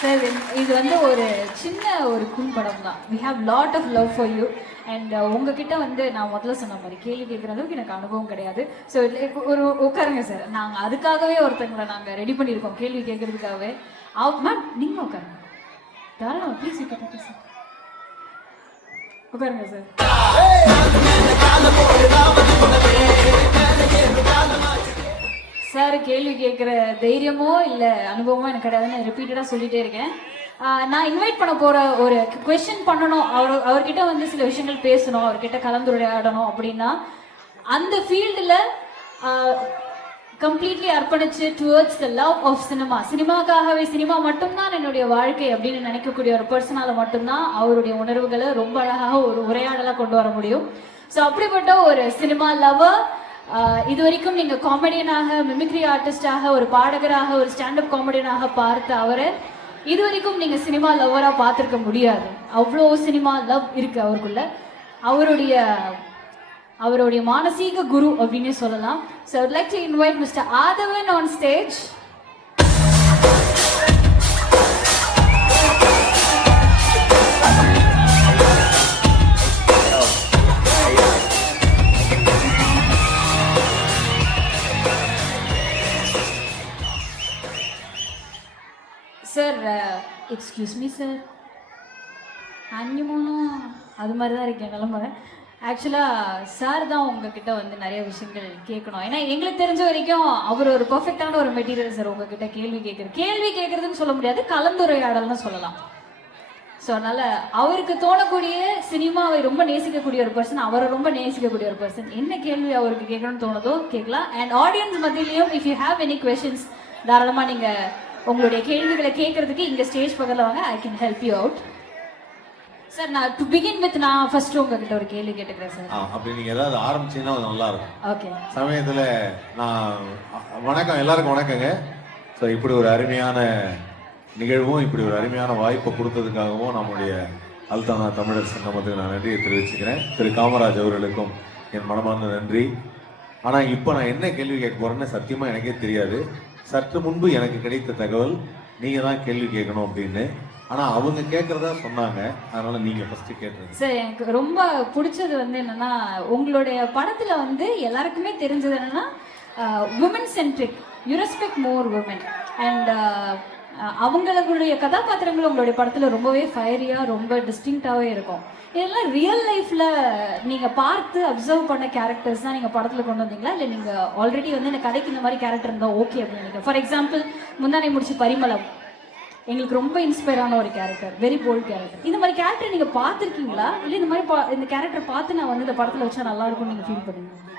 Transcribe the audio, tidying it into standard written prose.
Sir இது வந்து ஒரு சின்ன ஒரு குறும்படம் தான். We have lot of love for you. And உங்ககிட்ட வந்து நான் முதல்ல சொன்ன மாதிரி கேள்வி கேட்குற அளவுக்கு எனக்கு அனுபவம் கிடையாது. ஸோ ஒரு உட்காருங்க சார், நாங்கள் அதுக்காகவே ஒருத்தங்களை நாங்கள் ரெடி பண்ணியிருக்கோம் கேள்வி கேட்கறதுக்காகவே. மேம் நீங்கள் உட்காருங்க, தாராளமாக ப்ளீஸ் கேட்க சார், உட்காருங்க சார். சார் கேள்வி கேட்குற தைரியமோ இல்லை அனுபவமோ எனக்கு கிடையாதுன்னு ரிப்பீட்டடாக சொல்லிகிட்டே இருக்கேன். நான் இன்வைட் பண்ண போகிற ஒரு கொஸ்டின் பண்ணணும், அவர்கிட்ட வந்து சில விஷயங்கள் பேசணும், அவர்கிட்ட கலந்துரையாடணும் அப்படின்னா அந்த ஃபீல்டில் கம்ப்ளீட்லி அர்ப்பணிச்சு towards the love of cinema, சினிமாக்காகவே, சினிமா மட்டும்தான் என்னுடைய வாழ்க்கை அப்படின்னு நினைக்கக்கூடிய ஒரு பர்சனால மட்டும்தான் அவருடைய உணர்வுகளை ரொம்ப அழகாக ஒரு உரையாடலாக கொண்டு வர முடியும். ஸோ அப்படிப்பட்ட ஒரு சினிமா லவர், இது வரைக்கும் நீங்கள் காமெடியனாக, மிமிக்ரி ஆர்டிஸ்டாக, ஒரு பாடகராக, ஒரு ஸ்டாண்டப் காமெடியனாக பார்த்த அவரை இது வரைக்கும் நீங்கள் சினிமா லவ்வராக பார்த்துருக்க முடியாது. அவ்வளோ சினிமா லவ் இருக்கு அவருக்குள்ள. அவருடைய மானசீக குரு அப்படின்னே சொல்லலாம். So I would like to invite mister Aadhavan on stage. Sir excuse me sir, அன்னிமோனும் அது மாதிரி தான் இருக்கேன் நிலமை. ஆக்சுவலாக சார் தான் உங்ககிட்ட வந்து நிறைய விஷயங்கள் கேட்கணும். ஏன்னா எங்களுக்கு தெரிஞ்ச வரைக்கும் அவர் ஒரு பர்ஃபெக்டான ஒரு மெட்டீரியல் சார் உங்ககிட்ட கேள்வி கேட்குறதுன்னு சொல்ல முடியாது, கலந்துரையாடல்னு சொல்லலாம். ஸோ அதனால் அவருக்கு தோணக்கூடிய, சினிமாவை ரொம்ப நேசிக்கக்கூடிய ஒரு பர்சன், அவரை ரொம்ப நேசிக்கக்கூடிய ஒரு பர்சன், என்ன கேள்வி அவருக்கு கேட்கணும்னு தோணுதோ கேட்கலாம். அண்ட் ஆடியன்ஸ் மத்தியிலையும் if you have any questions தாராளமாக நீங்கள் உங்களுடைய கேள்விகளை கேட்கறதுக்கு இங்கே ஸ்டேஜ் பக்கத்தில் வாங்க, I can help you out. Sir நான் டு பிகின் வித் நான் ஃபர்ஸ்ட் உங்ககிட்ட ஒரு கேள்வி கேட்டுக்கிறேன் சார். அப்படி நீங்கள் ஏதாவது ஆரம்பிச்சீங்கன்னா அது நல்லா இருக்கும். ஓகே. சமயத்தில் நான் வணக்கம், எல்லாருக்கும் வணக்கங்க. ஸோ இப்படி ஒரு அருமையான நிகழ்வும் இப்படி ஒரு அருமையான வாய்ப்பை கொடுத்ததுக்காகவும் நம்முடைய அல்தானா தமிழர் சங்கமத்துக்கு நான் நன்றியை தெரிவிச்சுக்கிறேன். திரு காமராஜ் அவர்களுக்கும் என் மனமார்ந்த நன்றி. ஆனால் இப்போ நான் என்ன கேள்வி கேட்க போறேன்னு சத்தியமாக எனக்கே தெரியாது. சற்று முன்பு எனக்கு கிடைத்த தகவல் நீங்கள் தான் கேள்வி கேட்கணும் அப்படின்னு. ஆனால் அவங்க கேட்குறதா சொன்னாங்க, அதனால நீங்கள் ஃபஸ்ட்டு கேட்டுருங்க. சார் எனக்கு ரொம்ப பிடிச்சது வந்து என்னன்னா, உங்களுடைய படத்தில் வந்து எல்லாருக்குமே தெரிஞ்சது என்னன்னா women centric, you respect more women. And அவங்களுடைய கதாபாத்திரங்கள் உங்களுடைய படத்தில் ரொம்பவே ஃபயரியாக, ரொம்ப டிஸ்டிங்டாகவே இருக்கும். இதெல்லாம் ரியல் லைஃப்பில் நீங்கள் பார்த்து அப்சர்வ் பண்ண கேரக்டர்ஸ் தான் நீங்கள் படத்தில் கொண்டு வந்தீங்களா, இல்லை நீங்கள் ஆல்ரெடி வந்து இந்த கதைக்கு இந்த மாதிரி கேரக்டர் இருந்தால் ஓகே அப்படின்னு நினைக்கிறேன்? ஃபார் எக்ஸாம்பிள் முந்தானை முடிச்சு பரிமளம் எங்களுக்கு ரொம்ப இன்ஸ்பயர் ஆன ஒரு கேரக்டர், வெரி போல்ட் கேரக்டர். இந்த மாதிரி கேரக்டர் நீங்கள் பார்த்துருக்கீங்களா, இல்லை இந்த மாதிரி இந்த கேரக்டர் பார்த்து நான் வந்து இந்த படத்தில் வச்சா நல்லா இருக்கும்னு நீங்கள் ஃபீல் பண்ணுவீங்க?